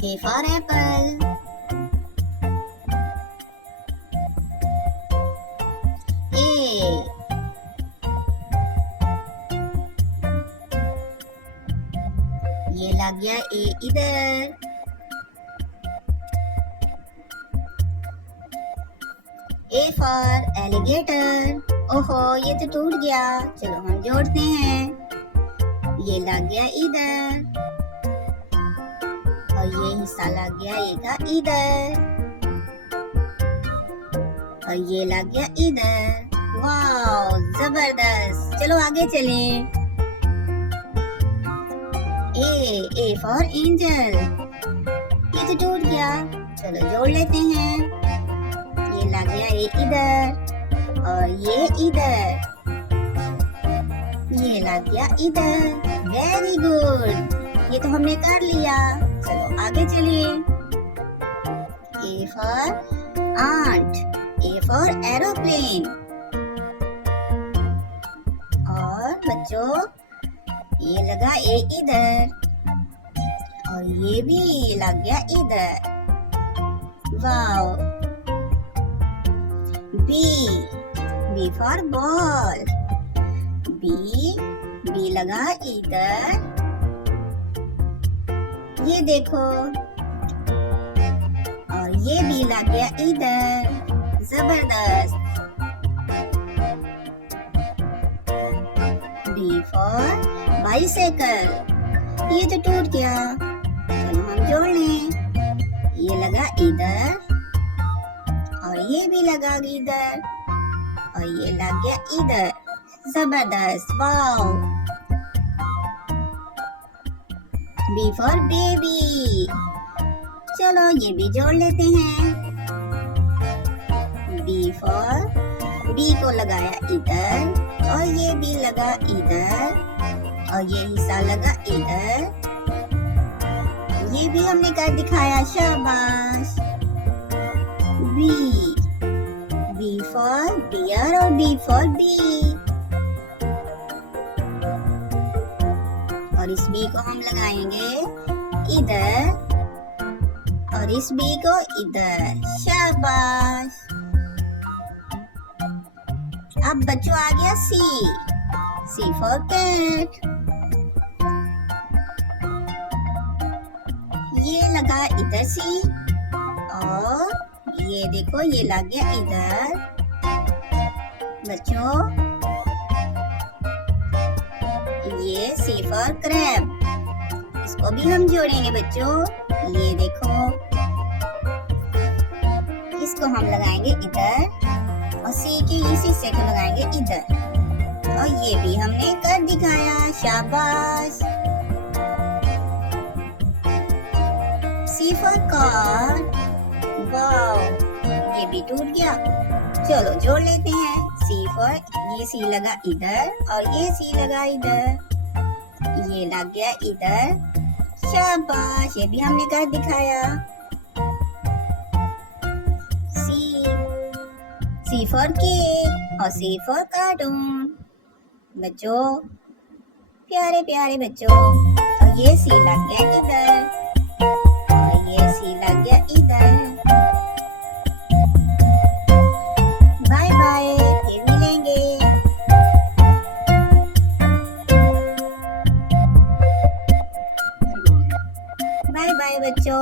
A for apple. A. ये लग गया ए इधर। A for alligator. ओहो, ये तो टूट गया। चलो हम जोड़ते हैं। ये लग गया इधर और ये हिस्सा लग गया ए का इधर और ये लग गया इधर। वाह, जबरदस्त। चलो आगे चलें। A for angel. ये तो टूट गया। चलो जोड़ लेते हैं। ये लग गया ए इधर और ये इधर। ये लग गया इधर। वेरी गुड, ये तो हमने कर लिया। चलो आगे चलिए। A for ant. A for aeroplane. और बच्चों ये लगा ए इधर और ये भी लग गया इधर। Wow. B for ball. B लगा इधर। ये देखो और ये भी लग गया इधर। जबरदस्त। B for bicycle. ये तो टूट गया। चलो हम जोड़ लें। ये लगा इधर और ये भी लगा इधर और ये लग गया इधर। जबरदस्त। वाओ। B for baby. चलो ये भी जोड़ लेते हैं। बी को लगाया इधर और ये भी लगा इधर और ये हिस्सा लगा इधर। ये भी हमने कर दिखाया। शाबाश। बी फॉर बियर और बी फॉर बी। और इस बी को हम लगाएंगे इधर और इस बी को इधर। शाबाश। अब बच्चों आ गया सी फॉर कैट। ये लगा इधर सी और ये देखो ये लग गया इधर। बच्चों ये सी फॉर क्रैब। इसको भी हम जोड़ेंगे बच्चों। ये देखो इसको हम लगाएंगे इधर और सी के इस हिस्से को लगाएंगे इधर और ये भी हमने कर दिखाया। शाबाश। सी फॉर कार। वाओ, ये भी टूट गया। चलो जोड़ लेते हैं। सी फॉर ये सी लगा इधर और ये सी लगा इधर। ये लग गया इधर। शाबाश, ये भी हमने कर दिखाया। सी फॉर केक और सी फॉर कार्टून। बच्चों प्यारे प्यारे बच्चों, और ये सी लग गया इधर और ये सी लग गया इधर। बाय बाय, फिर मिलेंगे। बाय बाय बच्चों।